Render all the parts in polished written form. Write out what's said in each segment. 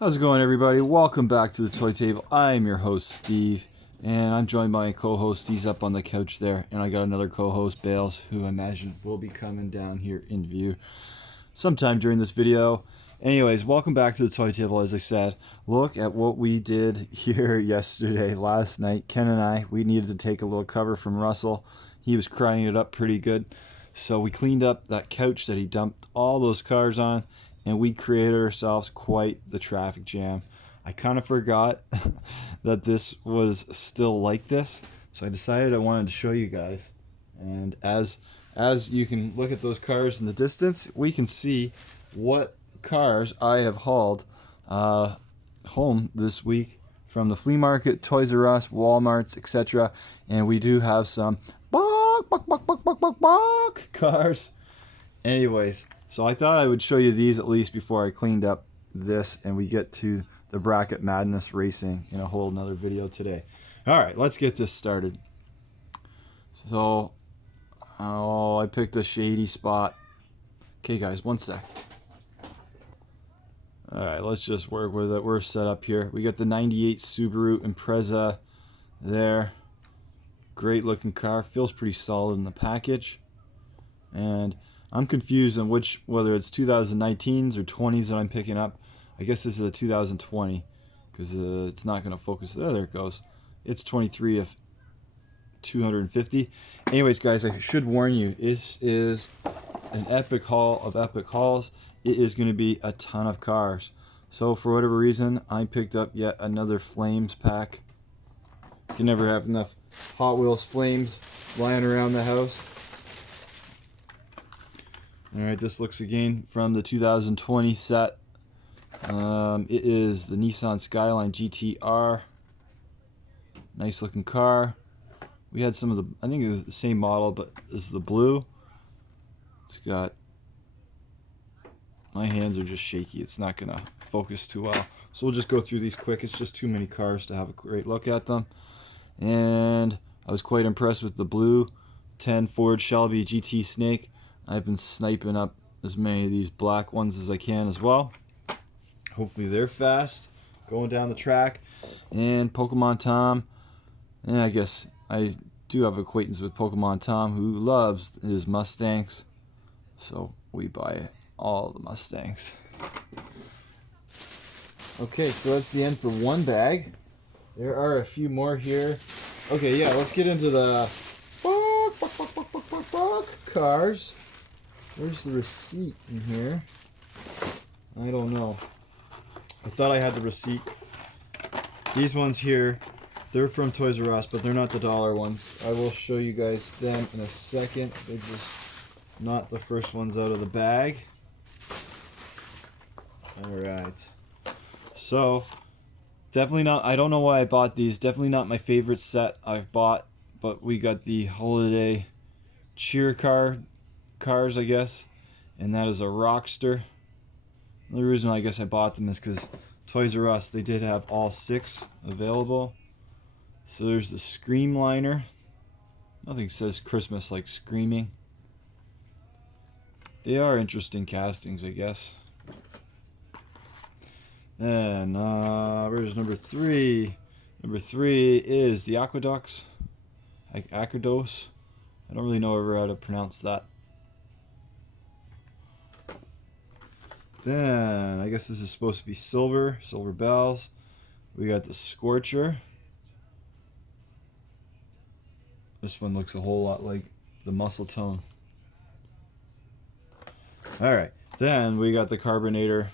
How's it going, everybody? Welcome back to the Toy Table. I'm your host, Steve, and I'm joined by a co-host. He's up on the couch there, and I got another co-host, Bales, who I imagine will be coming down here in view sometime during this video. Anyways, welcome back to the Toy Table. As I said, look at what we did here yesterday, last night. Ken and I, we needed to take a little cover from Russell. He was crying it up pretty good. So we cleaned up that couch that he dumped all those cars on, and we created ourselves quite the traffic jam. I kind of forgot that this was still like this, so I decided I wanted to show you guys. And as you can look at those cars in the distance, we can see what cars I have hauled home this week from the flea market, Toys R Us, Wal-Marts, etc. And we do have some cars. Anyways, so I thought I would show you these at least before I cleaned up this and we get to the bracket madness racing in a whole nother video today. Alright, let's get this started. So, I picked a shady spot. Okay guys, one sec. Alright, let's just work with it. We're set up here. We got the 98 Subaru Impreza there. Great looking car. Feels pretty solid in the package. And I'm confused on whether it's 2019s or 20s that I'm picking up. I guess this is a 2020 because it's not going to focus. There it goes. It's 23 of 250. Anyways, guys, I should warn you, this is an epic haul of epic hauls. It is going to be a ton of cars. So for whatever reason, I picked up yet another Flames pack. You can never have enough Hot Wheels Flames lying around the house. Alright, this looks again from the 2020 set. It is the Nissan Skyline GTR. Nice looking car. We had some of the, I think it's the same model, but this is the blue. It's got, my hands are just shaky. It's not going to focus too well. So we'll just go through these quick. It's just too many cars to have a great look at them. And I was quite impressed with the blue 10 Ford Shelby GT Snake. I've been sniping up as many of these black ones as I can as well. Hopefully they're fast going down the track. And Pokemon Tom. And I guess I do have acquaintance with Pokemon Tom who loves his Mustangs. So we buy all the Mustangs. Okay, so that's the end for one bag. There are a few more here. Okay, yeah, let's get into the cars. Where's the receipt in here? I don't know. I thought I had the receipt. These ones here, they're from Toys R Us, but they're not the dollar ones. I will show you guys them in a second. They're just not the first ones out of the bag. Alright. So, definitely not, I don't know why I bought these. Definitely not my favorite set I've bought, but we got the holiday cheer cars, I guess, and that is a Rockster. The reason I guess I bought them is because Toys R Us, they did have all 6 available. So there's the Screamliner. Nothing says Christmas like screaming. They are interesting castings, I guess. Then where's number 3? Number 3 is the Aqueducts. Aquedos. I don't really know ever how to pronounce that. Then, I guess this is supposed to be silver bells. We got the Scorcher. This one looks a whole lot like the Muscle Tone. Alright, then we got the Carbonator.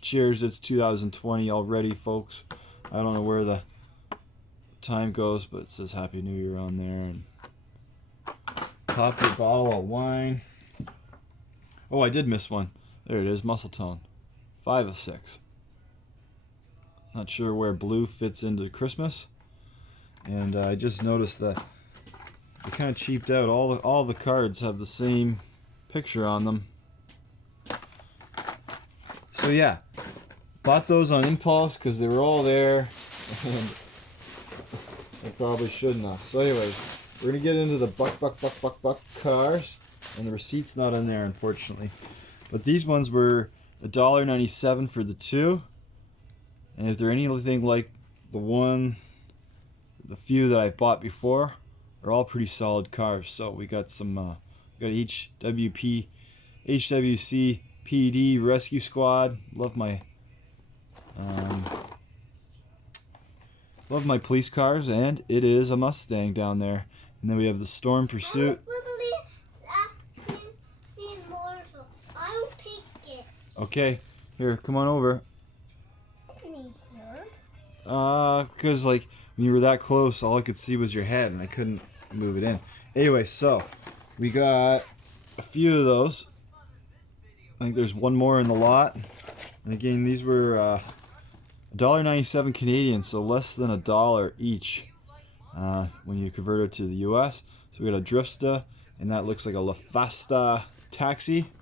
Cheers, it's 2020 already, folks. I don't know where the time goes, but it says Happy New Year on there. And pop your bottle of wine. Oh, I did miss one. There it is, Muscle Tone. 5 of 6. Not sure where blue fits into Christmas. And I just noticed that they kind of cheaped out. All the cards have the same picture on them. So yeah, bought those on impulse because they were all there. And I probably shouldn't have. So anyways, we're going to get into the buck cars. And the receipt's not in there, unfortunately. But these ones were $1.97 for the 2. And if they're anything like the few that I've bought before, are all pretty solid cars. So we got some, we got HWC PD Rescue Squad. Love my police cars, and it is a Mustang down there. And then we have the Storm Pursuit. I'll pick it. Okay, here, come on over. Because like when you were that close, all I could see was your head, and I couldn't move it in. Anyway, so we got a few of those. I think there's one more in the lot. And again, these were $1.97 Canadian, so less than $1 each when you convert it to the US. So we got a Drifsta, and that looks like a La Fasta taxi.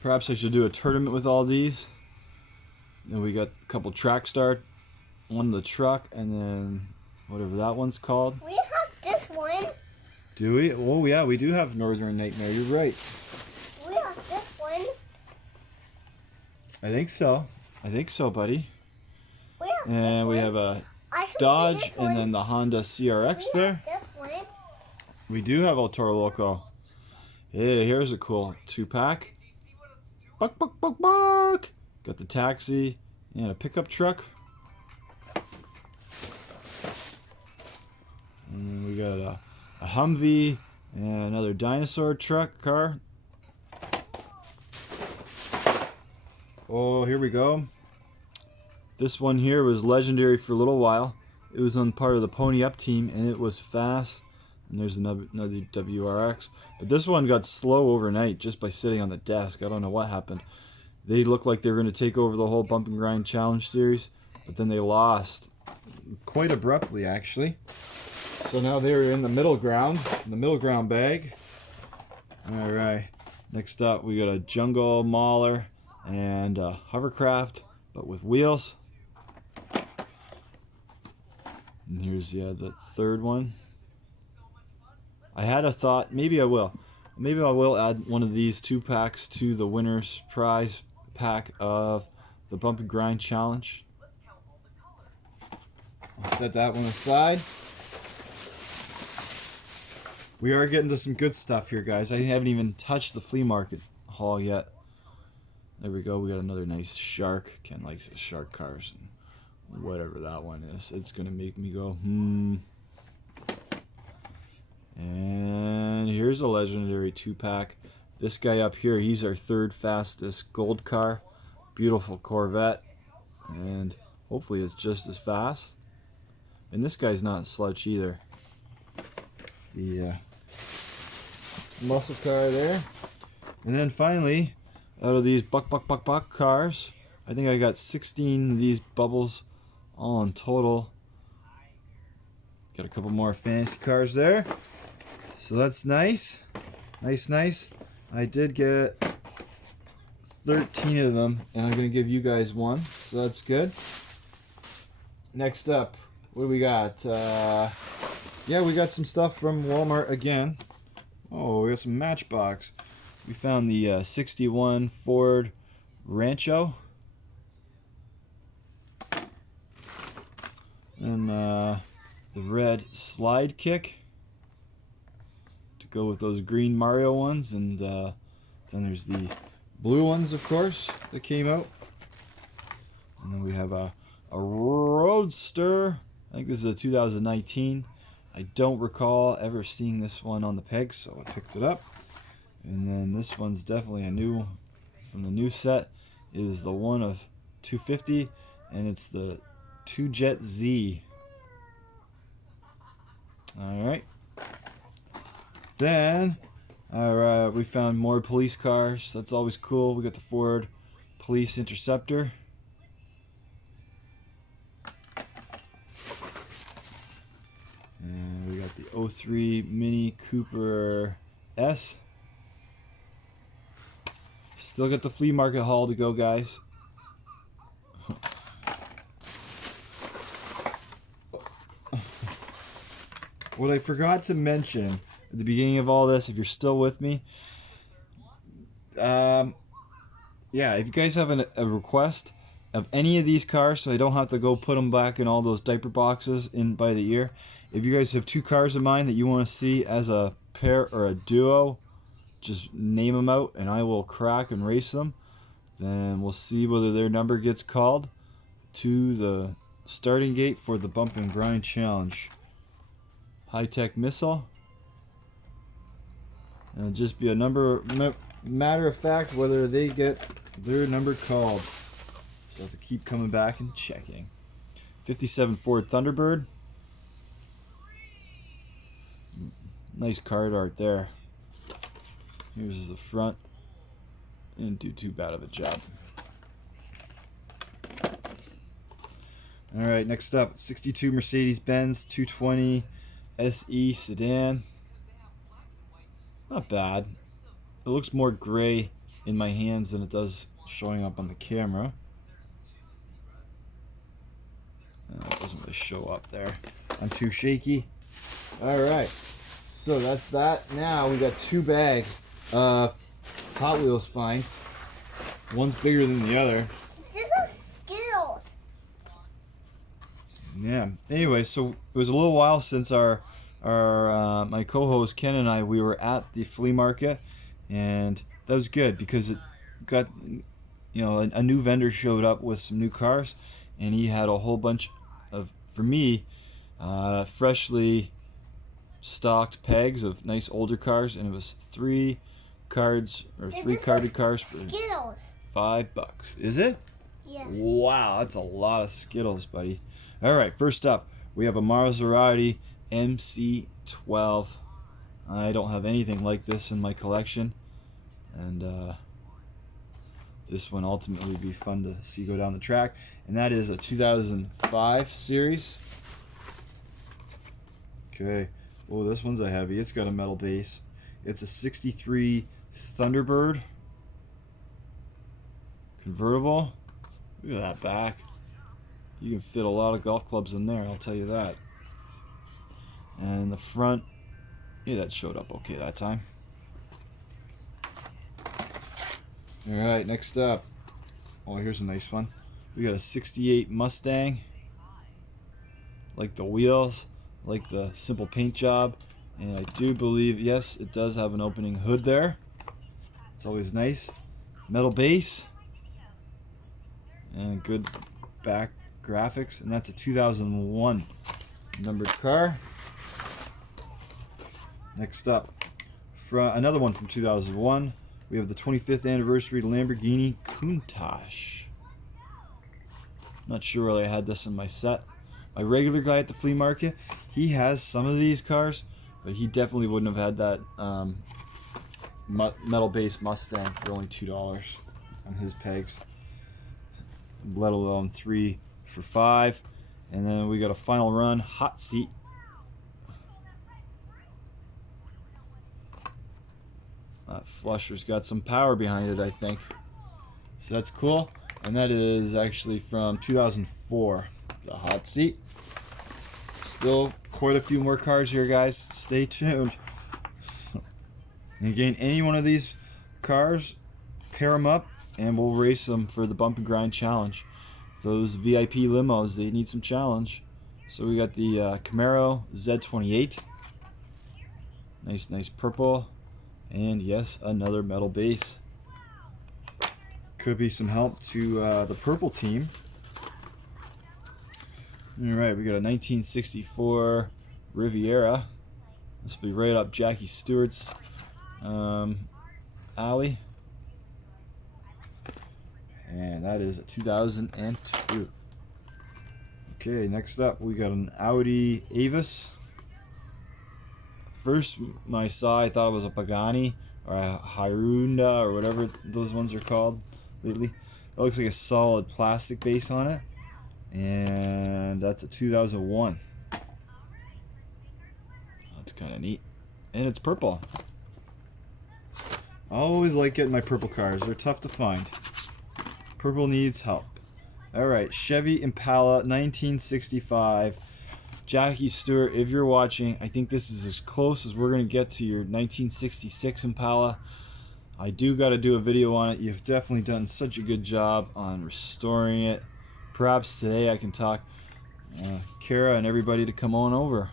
Perhaps I should do a tournament with all these. Then we got a couple track start, one the truck, and then whatever that one's called. We have this one. Do we? Oh yeah, we do have Northern Nightmare. You're right. We have this one. I think so. I think so, buddy. We have And we have a Dodge and then the Honda CRX there. This one. We do have El Toro Loco. Hey, here's a cool 2-pack. Buck, buck, buck, buck. Got the taxi and a pickup truck. And we got a Humvee and another dinosaur truck car. Oh, here we go. This one here was legendary for a little while. It was on part of the Pony Up team, and it was fast. And there's another WRX. But this one got slow overnight just by sitting on the desk. I don't know what happened. They looked like they were going to take over the whole Bump and Grind Challenge series, but then they lost quite abruptly, actually. So now they're in the middle ground bag. All right. Next up, we got a Jungle Mauler and a Hovercraft, but with wheels. And here's the third one. I had a thought, maybe I will add one of these 2-packs to the winner's prize pack of the Bump and Grind Challenge. I'll set that one aside. We are getting to some good stuff here, guys. I haven't even touched the flea market haul yet. There we go. We got another nice shark. Ken likes his shark cars and whatever that one is. It's gonna make me go And here's a legendary 2-pack. This guy up here, he's our third fastest gold car. Beautiful Corvette, and hopefully it's just as fast. And this guy's not a slouch either. The muscle car there. And then finally, out of these buck cars, I think I got 16 of these bubbles all in total. Got a couple more fantasy cars there. So that's nice. Nice. I did get 13 of them, and I'm going to give you guys one, so that's good. Next up, what do we got? Yeah, we got some stuff from Wal-Mart again. Oh, we got some Matchbox. We found the 61 Ford Rancho. And the red slide kick to go with those green Mario ones. And then there's the blue ones, of course, that came out. And then we have a Roadster. I think this is a 2019. I don't recall ever seeing this one on the peg, so I picked it up. And then this one's definitely a new, from the new set, is the one of 250, and it's the 2Jet Z. Alright. Then, we found more police cars. That's always cool. We got the Ford Police Interceptor. And we got the 03 Mini Cooper S. Still got the flea market haul to go, guys. What I forgot to mention at the beginning of all this, if you're still with me, yeah, if you guys have a request, of any of these cars, so I don't have to go put them back in all those diaper boxes in by the year. If you guys have 2 cars of mine that you want to see as a pair or a duo, just name them out and I will crack and race them. Then we'll see whether their number gets called to the starting gate for the Bump and Grind Challenge. High-tech missile. And just be a matter of fact whether they get their number called. So I have to keep coming back and checking. 57 Ford Thunderbird. Nice card art there. Here's the front. Didn't do too bad of a job. Alright, next up, 62 Mercedes-Benz 220 SE sedan. Not bad. It looks more gray in my hands than it does showing up on the camera. It doesn't really show up there. I'm too shaky. Alright, so that's that. Now we got 2 bags of Hot Wheels finds. One's bigger than the other. This is Skittles. Yeah. Anyway, so it was a little while since my co-host Ken and I, we were at the flea market, and that was good because it got, you know, a new vendor showed up with some new cars, and he had a whole bunch of, for me, freshly stocked pegs of nice older cars, and it was 3 cards or 3 carded cars for Skittles. $5. Is it? Yeah. Wow, that's a lot of Skittles, buddy. All right, first up, we have a Maserati MC12. I don't have anything like this in my collection, and this one ultimately would be fun to see go down the track. And that is a 2005 series. Okay. Oh, this one's a heavy. It's got a metal base. It's a 63 Thunderbird convertible. Look at that back. You can fit a lot of golf clubs in there, I'll tell you that. And the front, yeah, that showed up okay that time. Alright, next up. Oh, here's a nice one. We got a 68 Mustang. Like the wheels, like the simple paint job. And I do believe, yes, it does have an opening hood there. It's always nice. Metal base. And good back graphics. And that's a 2001 numbered car. Next up, another one from 2001. We have the 25th anniversary Lamborghini Countach. Not sure whether I had this in my set. My regular guy at the flea market, he has some of these cars, but he definitely wouldn't have had that metal-based Mustang for only $2 on his pegs, let alone 3 for $5. And then we got a final run hot seat. That flusher's got some power behind it, I think. So that's cool. And that is actually from 2004, the hot seat. Still quite a few more cars here, guys. Stay tuned. And again, any one of these cars, pair them up, and we'll race them for the Bump and Grind Challenge. Those VIP limos, they need some challenge. So we got the Camaro Z28. Nice purple. And yes, another metal base. Could be some help to the purple team. Alright, we got a 1964 Riviera. This will be right up Jackie Stewart's alley. And that is a 2002. Okay, next up we got an Audi Avis. First when I saw, I thought it was a Pagani or a Hyundai or whatever those ones are called lately. It looks like a solid plastic base on it, and that's a 2001. That's kind of neat, and it's purple. I always like getting my purple cars. They're tough to find. Purple needs help. Alright, Chevy Impala 1965. Jackie Stewart, if you're watching, I think this is as close as we're going to get to your 1966 Impala. I do got to do a video on it. You've definitely done such a good job on restoring it. Perhaps today I can talk Kara and everybody to come on over,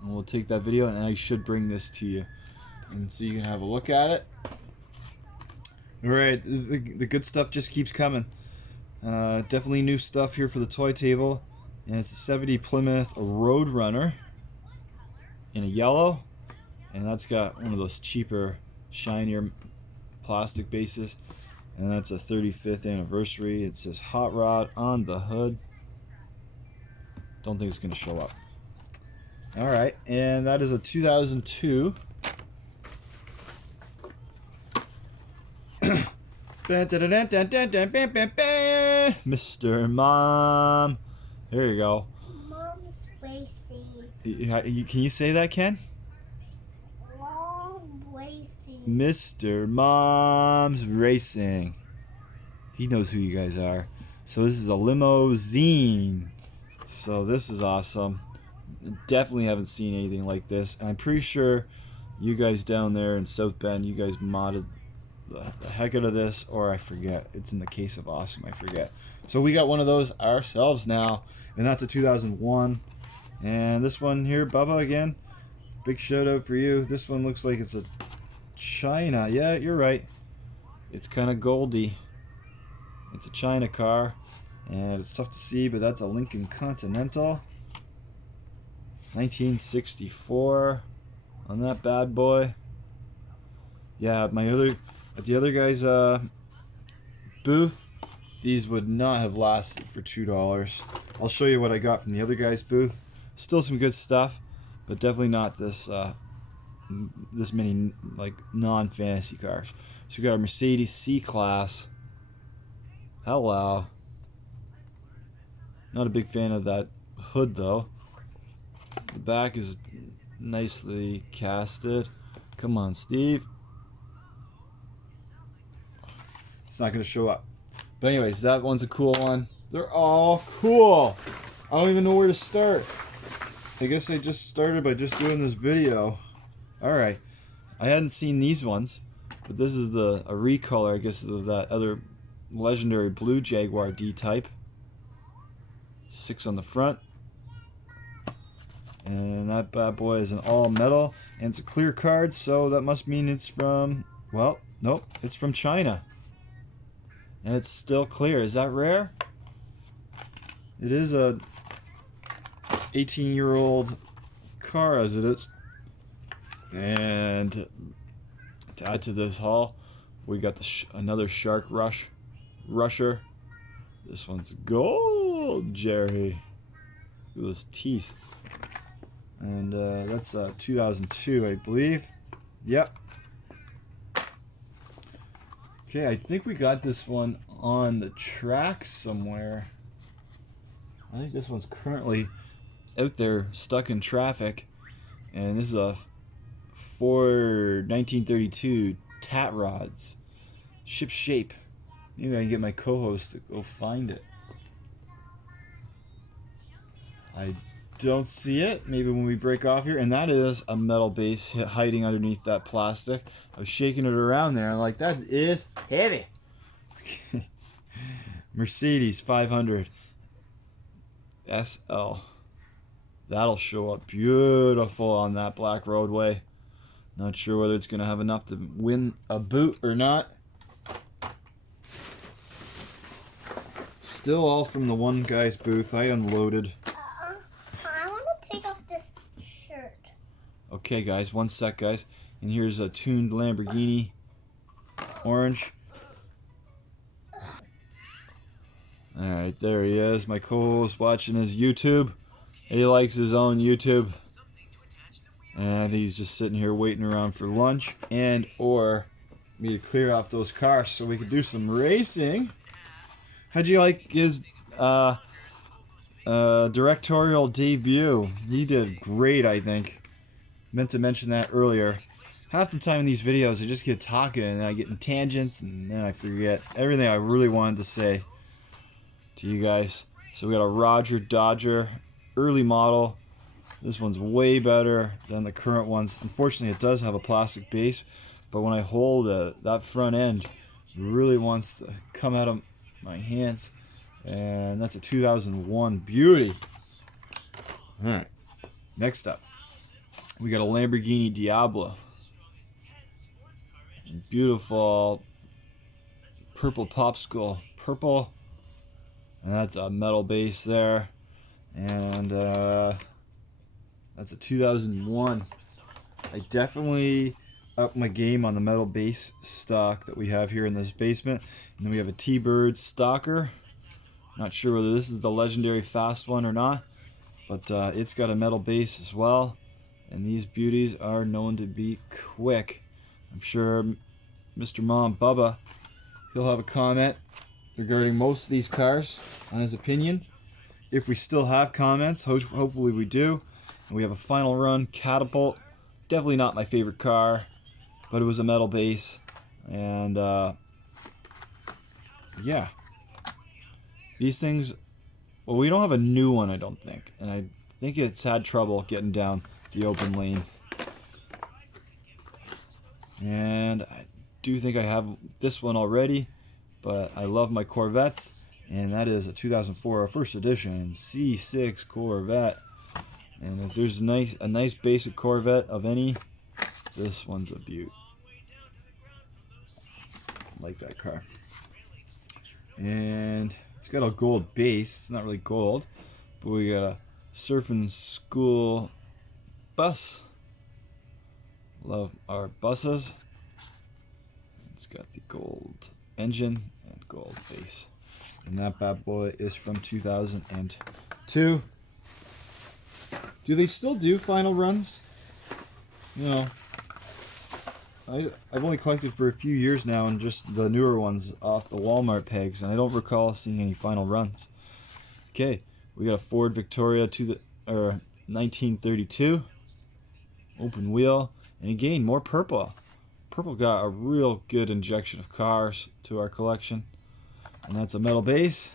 and we'll take that video, and I should bring this to you, and so you can have a look at it. Alright, the good stuff just keeps coming. Definitely new stuff here for the toy table, and it's a 70 Plymouth Roadrunner in a yellow, and that's got one of those cheaper, shinier plastic bases, and that's a 35th anniversary. It says Hot Rod on the hood. Don't think it's going to show up. Alright, and that is a 2002 Mr. Mom. There you go. Mom's racing. Can you say that, Ken? Mom racing. Mr. Mom's Racing. He knows who you guys are. So this is a limousine. So this is awesome. Definitely haven't seen anything like this. I'm pretty sure you guys down there in South Bend, you guys modded the heck out of this, or I forget. It's in the case of awesome, I forget. So we got one of those ourselves now, and that's a 2001. And this one here, Bubba, again, big shout out for you. This one looks like it's a China. Yeah, you're right. It's kind of goldy. It's a China car, and it's tough to see, but that's a Lincoln Continental 1964 on that bad boy. Yeah, at the other guy's booth, these would not have lasted for $2. I'll show you what I got from the other guy's booth. Still some good stuff, but definitely not this this many like non-fantasy cars. So we got a Mercedes C-Class. Hello. Not a big fan of that hood though. The back is nicely casted. Come on, Steve. It's not going to show up. But anyways, that one's a cool one. They're all cool. I don't even know where to start. I guess I just started by just doing this video. Alright. I hadn't seen these ones, but this is a recolor, I guess, of that other legendary blue Jaguar D-Type. 6 on the front. And that bad boy is an all metal, and it's a clear card, so that must mean it's from, well, nope, it's from China. And it's still clear. Is that rare? It is a 18-year-old car as it is. And to add to this haul, we got another Shark Rusher. This one's gold, Jerry. Look at those teeth. And that's 2002, I believe. Yep. Okay, I think we got this one on the track somewhere. I think this one's currently out there stuck in traffic. And this is a Ford 1932 Tat Rods. Ship shape. Maybe I can get my co-host to go find it. I don't see it. Maybe when we break off here. And that is a metal base hiding underneath that plastic. I was shaking it around there. I'm like, that is heavy. Mercedes 500 SL. That'll show up beautiful on that black roadway. Not sure whether it's going to have enough to win a boot or not. Still all from the one guy's booth. I unloaded. I want to take off this shirt. Okay, guys. One sec, guys. And here's a tuned Lamborghini. Orange. Alright, there he is. My co-host watching his YouTube. He likes his own YouTube. And I think he's just sitting here waiting around for lunch. And or me to clear off those cars so we could do some racing. How'd you like his directorial debut? He did great, I think. Meant to mention that earlier. Half the time in these videos I just get talking and then I get in tangents and then I forget everything I really wanted to say to you guys. So we got a Roger Dodger early model. This one's way better than the current ones. Unfortunately, it does have a plastic base, but when I hold it, that front end really wants to come out of my hands. And that's a 2001 beauty. All right, next up, we got a Lamborghini Diablo. Beautiful purple popsicle, purple, and that's a metal base there. And that's a 2001. I definitely up my game on the metal base stock that we have here in this basement. And then we have a T-Bird Stalker. Not sure whether this is the legendary fast one or not, but it's got a metal base as well. And these beauties are known to be quick. I'm sure Mr. Mom Bubba, he'll have a comment regarding most of these cars on his opinion. If we still have comments, hopefully we do. And we have a final run Catapult. Definitely not my favorite car, but it was a metal base. And yeah, these things, well, we don't have a new one, I don't think. And I think it's had trouble getting down the open lane. And I do think I have this one already, but I love my Corvettes. And that is a 2004 first edition C6 Corvette. And if there's a nice basic Corvette of any, this one's a beaut. I like that car. And it's got a gold base. It's not really gold, but we got a surfing school bus. Love our buses. It's got the gold engine and gold base. And that bad boy is from 2002. Do they still do final runs? You know, I've only collected for a few years now, and just the newer ones off the Wal-Mart pegs, and I don't recall seeing any final runs. Okay, we got a Ford Victoria 1932 open wheel, and again more purple. Purple got a real good injection of cars to our collection. And that's a metal base.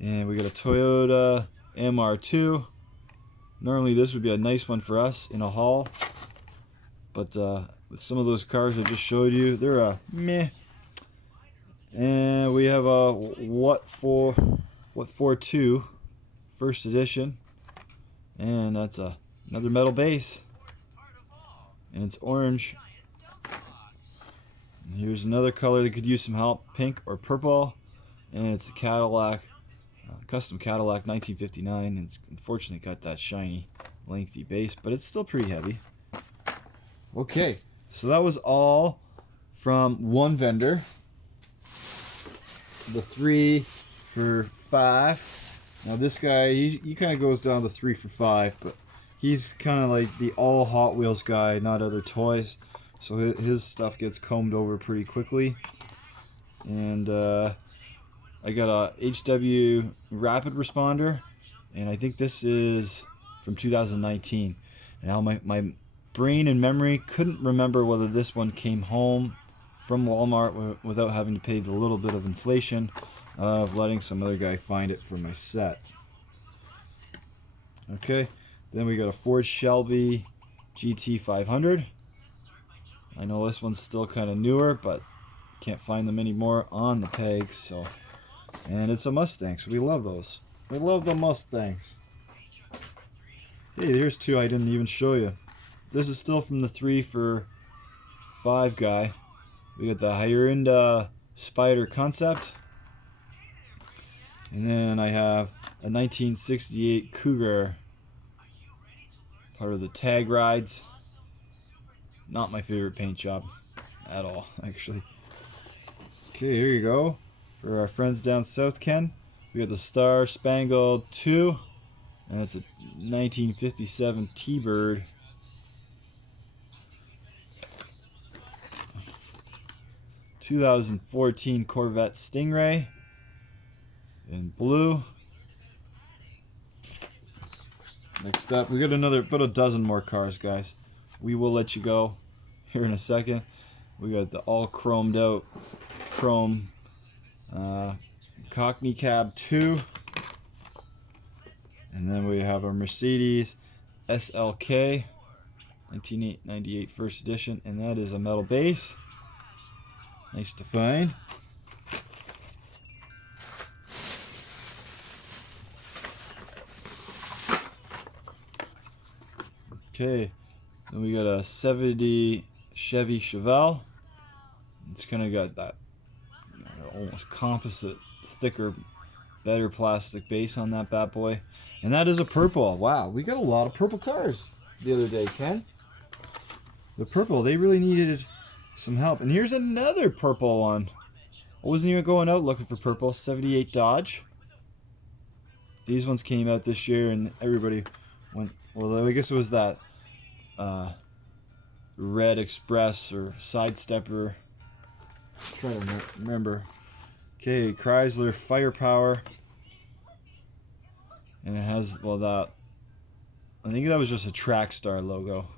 And we got a Toyota MR2. Normally this would be a nice one for us in a haul. But with some of those cars I just showed you, they're a meh. And we have a What For 2 first edition. And that's another metal base. And it's orange. Here's another color that could use some help, pink or purple, and it's a Cadillac, custom Cadillac 1959, and it's unfortunately got that shiny, lengthy base, but it's still pretty heavy. Okay, so that was all from one vendor. The 3 for $5. Now this guy, he kind of goes down to 3 for $5, but he's kind of like the all Hot Wheels guy, not other toys. So his stuff gets combed over pretty quickly. And I got a HW Rapid Responder, and I think this is from 2019. Now my brain and memory couldn't remember whether this one came home from Walmart without having to pay the little bit of inflation of letting some other guy find it for my set. Okay, then we got a Ford Shelby GT500. I know this one's still kind of newer, but can't find them anymore on the pegs. So, and it's a Mustang, so we love those. We love the Mustangs. Hey, here's 2 I didn't even show you. This is still from the 3 for $5 guy. We got the higher end Spider Concept, and then I have a 1968 Cougar, part of the Tag Rides. Not my favorite paint job at all, actually. Okay, here you go. For our friends down south, Ken, we got the Star Spangled 2, and it's a 1957 T-Bird. (2014) Corvette Stingray in blue. Next up, we got about a dozen more cars, guys. We will let you go here in a second. We got the all chromed out chrome Cockney Cab 2. And then we have our Mercedes SLK. 1998 first edition, and that is a metal base. Nice to find. Okay, then we got a 70 Chevy Chevelle. It's kind of got that almost composite, thicker, better plastic base on that bad boy. And that is a purple. Wow, we got a lot of purple cars the other day, Ken. The purple, they really needed some help. And here's another purple one. I wasn't even going out looking for purple. 78 Dodge. These ones came out this year and everybody went, well, I guess it was that Red Express or Sidestepper. I'm trying to remember. Okay, Chrysler Firepower. And it has, well, that, I think that was just a Trackstar logo.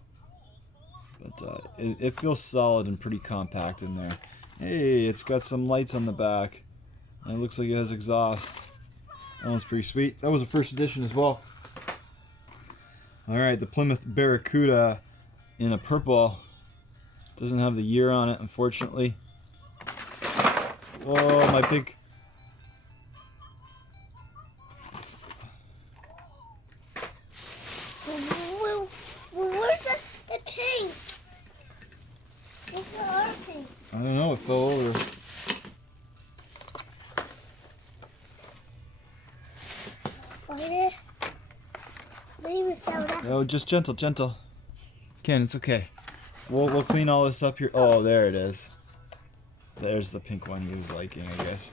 But it feels solid and pretty compact in there. Hey, it's got some lights on the back. And it looks like it has exhaust. That one's pretty sweet. That was a first edition as well. Alright, the Plymouth Barracuda in a purple. Doesn't have the year on it, unfortunately. Whoa, my big... Where's the pink? Where's the other pink? I don't know, it fell over. Find it. Maybe fell down. Oh, just gentle, gentle. Ken, it's okay. We'll clean all this up here. Oh, there it is. There's the pink one he was liking, I guess.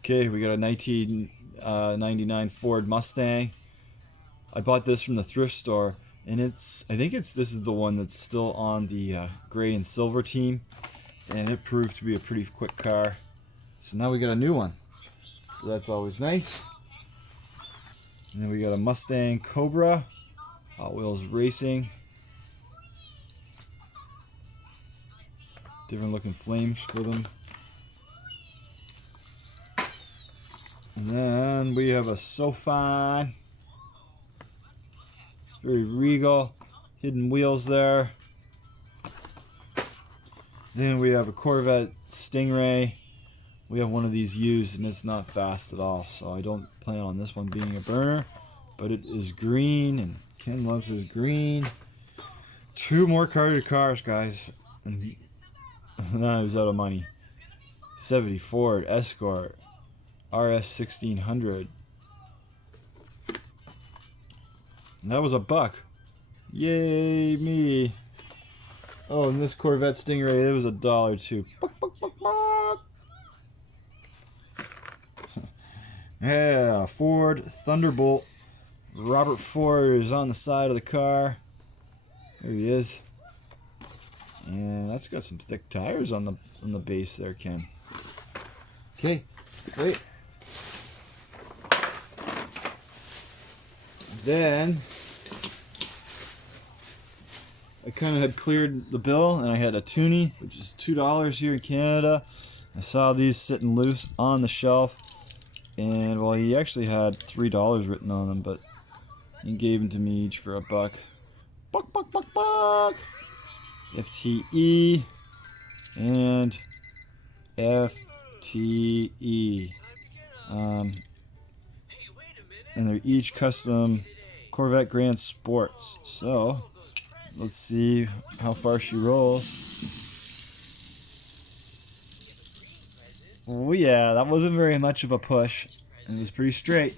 Okay, we got a 1999 Ford Mustang. I bought this from the thrift store, and this is the one that's still on the gray and silver team, and it proved to be a pretty quick car. So now we got a new one. So that's always nice. And then we got a Mustang Cobra, Hot Wheels Racing. Different looking flames for them. And then we have a Sofine. Very regal. Hidden wheels there. Then we have a Corvette Stingray. We have one of these used and it's not fast at all, so I don't plan on this one being a burner. But it is green and Ken loves his green. Two more carded cars, guys. And then I was out of money. 70 Ford Escort RS 1600. And that was a buck. Yay me. Oh, and this Corvette Stingray, it was $1 too. Buck, buck, buck, buck. Yeah, Ford Thunderbolt. Robert Ford is on the side of the car. There he is. And that's got some thick tires on the base there, Ken. Okay, wait. Then I kind of had cleared the bill and I had a Toonie, which is $2 here in Canada. I saw these sitting loose on the shelf, and well, he actually had $3 written on them, but he gave them to me each for $1. Buck, buck, buck, buck. FTE and FTE. And they're each custom Corvette Grand Sports. So let's see how far she rolls. Oh yeah, that wasn't very much of a push. It was pretty straight.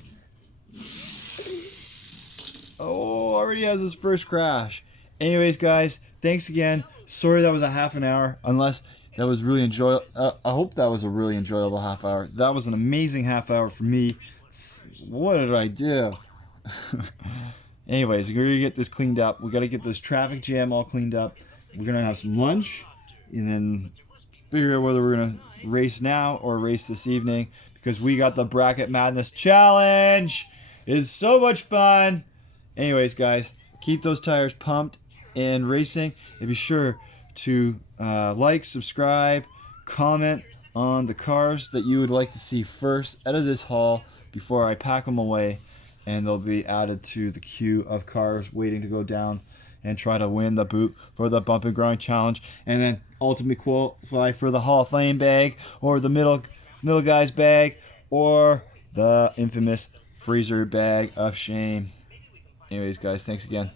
Oh, already has his first crash. Anyways, guys, thanks again. Sorry that was a half an hour, unless that was really enjoyable. I hope that was a really enjoyable half hour. That was an amazing half hour for me. What did I do? Anyways, we're going to get this cleaned up. We got to get this traffic jam all cleaned up. We're going to have some lunch and then figure out whether we're going to race now or race this evening, because we got the Bracket Madness Challenge. It's so much fun. Anyways, guys, keep those tires pumped and racing. And be sure to like, subscribe, comment on the cars that you would like to see first out of this haul before I pack them away. and they'll be added to the queue of cars waiting to go down and try to win the boot for the Bump and Grind Challenge, and then ultimately qualify for the Hall of Fame bag, or the middle guy's bag, or the infamous freezer bag of shame. Anyways, guys, thanks again.